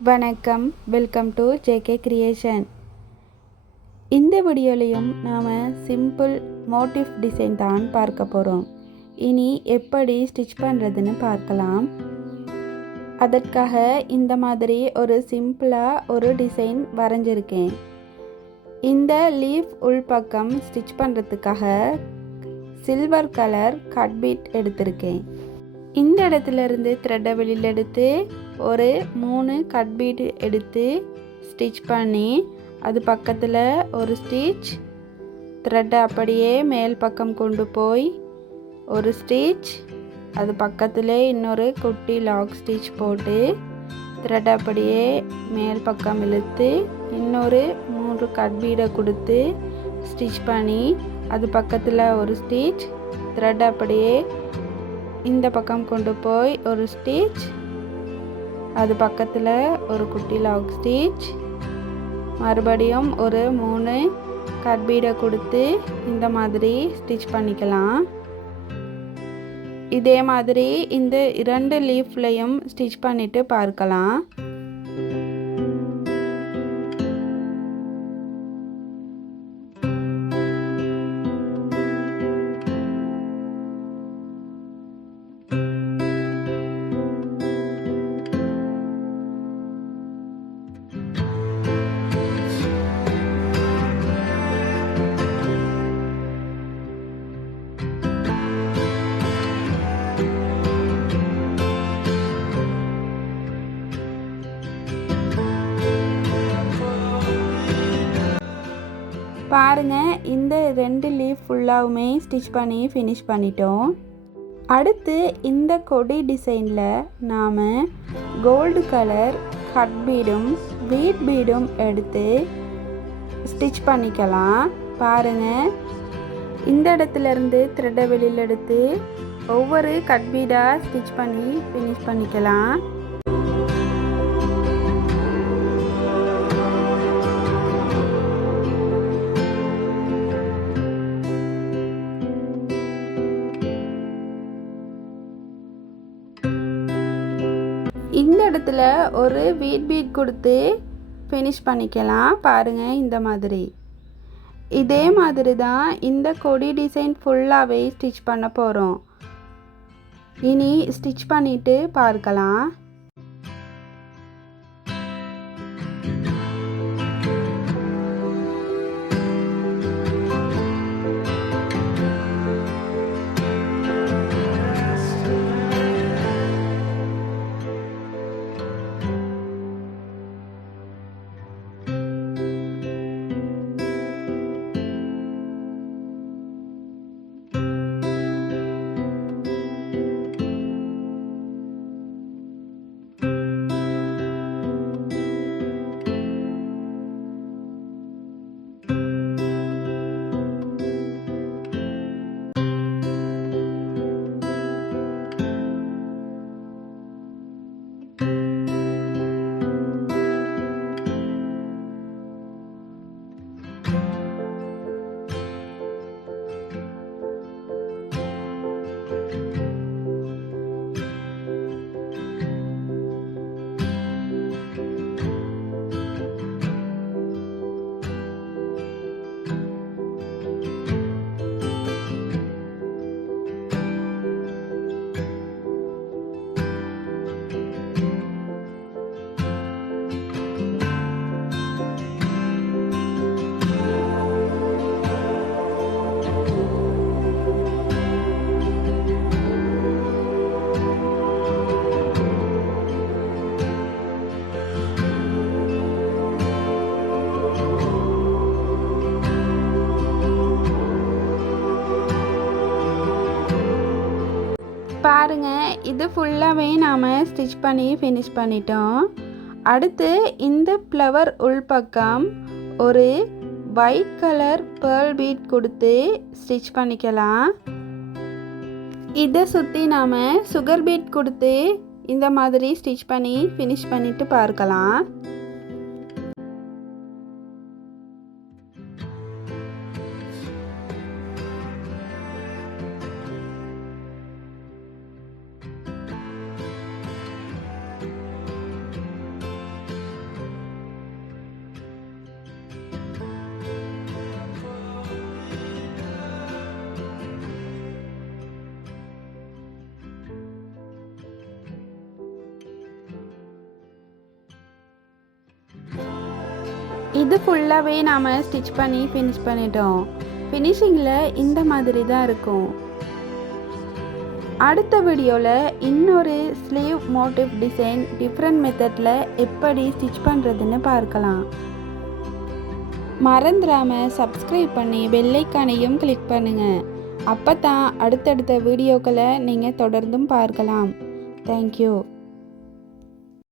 வணக்கம், welcome to JK creation. இந்த வீடியோலையும் நாம் சிம்பிள் மோட்டிவ் டிசைன் தான் பார்க்க போகிறோம். இனி எப்படி ஸ்டிச் பண்ணுறதுன்னு பார்க்கலாம். அதற்காக இந்த மாதிரி ஒரு சிம்பிளாக ஒரு டிசைன் வரைஞ்சிருக்கேன். இந்த லீஃப் உள்பக்கம் ஸ்டிச் பண்ணுறதுக்காக சில்வர் கலர் கட் பீட் எடுத்திருக்கேன். இந்த இடத்துல இருந்து த்ரெட்டை வெளியில் எடுத்து ஒரு 3 கட் பீட் எடுத்து ஸ்டிச் பண்ணி அது பக்கத்தில் ஒரு ஸ்டிச், த்ரெட்டை அப்படியே மேல் பக்கம் கொண்டு போய் ஒரு ஸ்டிச், அது பக்கத்தில் இன்னொரு குட்டி லாக் ஸ்டிச் போட்டு த்ரெட்டை அப்படியே மேல் பக்கம் இழுத்து இன்னொரு 3 கட் பீடை கொடுத்து ஸ்டிச் பண்ணி அது பக்கத்தில் ஒரு ஸ்டிச், த்ரெட்டை அப்படியே இந்த பக்கம் கொண்டு போய் ஒரு ஸ்டிச், அது பக்கத்தில் ஒரு குட்டி லாக் ஸ்டிச், மறுபடியும் ஒரு 3 கட் பீடை கொடுத்து இந்த மாதிரி ஸ்டிச் பண்ணிக்கலாம். இதே மாதிரி இந்த 2 லீஃப்லையும் ஸ்டிச் பண்ணிட்டு பார்க்கலாம். பாருங்கள், இந்த 2 லீஃப் ஃபுல்லாகவுமே ஸ்டிச் பண்ணி ஃபினிஷ் பண்ணிட்டோம். அடுத்து இந்த கொடி டிசைனில் நாம் கோல்டு கலர் கட் பீடும் வீட் பீடும் எடுத்து ஸ்டிச் பண்ணிக்கலாம். பாருங்கள், இந்த இடத்துலேருந்து த்ரெட்டை வெளியில் எடுத்து ஒவ்வொரு கட் பீடாக ஸ்டிச் பண்ணி ஃபினிஷ் பண்ணிக்கலாம். இந்த இடத்துல ஒரு வீட் பீட் கொடுத்து ஃபினிஷ் பண்ணிக்கலாம். பாருங்கள், இந்த மாதிரி. இதே மாதிரி தான் இந்த கொடி டிசைன் ஃபுல்லாகவே ஸ்டிச் பண்ண போகிறோம். இனி ஸ்டிச் பண்ணிவிட்டு பார்க்கலாம். பாருங்கள், இது ஃபுல்லாகவே நாம் ஸ்டிச் பண்ணி ஃபினிஷ் பண்ணிட்டோம். அடுத்து இந்த ஃப்ளவர் உள்பக்கம் ஒரு ஒயிட் கலர் பேர்ல் பீட் கொடுத்து ஸ்டிச் பண்ணிக்கலாம். இதை சுற்றி நாம் சுகர் பீட் கொடுத்து இந்த மாதிரி ஸ்டிச் பண்ணி ஃபினிஷ் பண்ணிட்டு பார்க்கலாம். இது ஃபுல்லாகவே நாம் ஸ்டிச் பண்ணி ஃபினிஷ் பண்ணிட்டோம். ஃபினிஷிங்கில் இந்த மாதிரி தான் இருக்கும். அடுத்த வீடியோவில் இன்னொரு ஸ்லீவ் மோட்டிவ் டிசைன் டிஃப்ரெண்ட் மெத்தடில் எப்படி ஸ்டிச் பண்ணுறதுன்னு பார்க்கலாம். மறந்துடாமல் சப்ஸ்கிரைப் பண்ணி பெல் ஐக்கானையும் கிளிக் பண்ணுங்கள். அப்போ தான் அடுத்தடுத்த வீடியோக்களை நீங்கள் தொடர்ந்தும் பார்க்கலாம். தேங்க்யூ.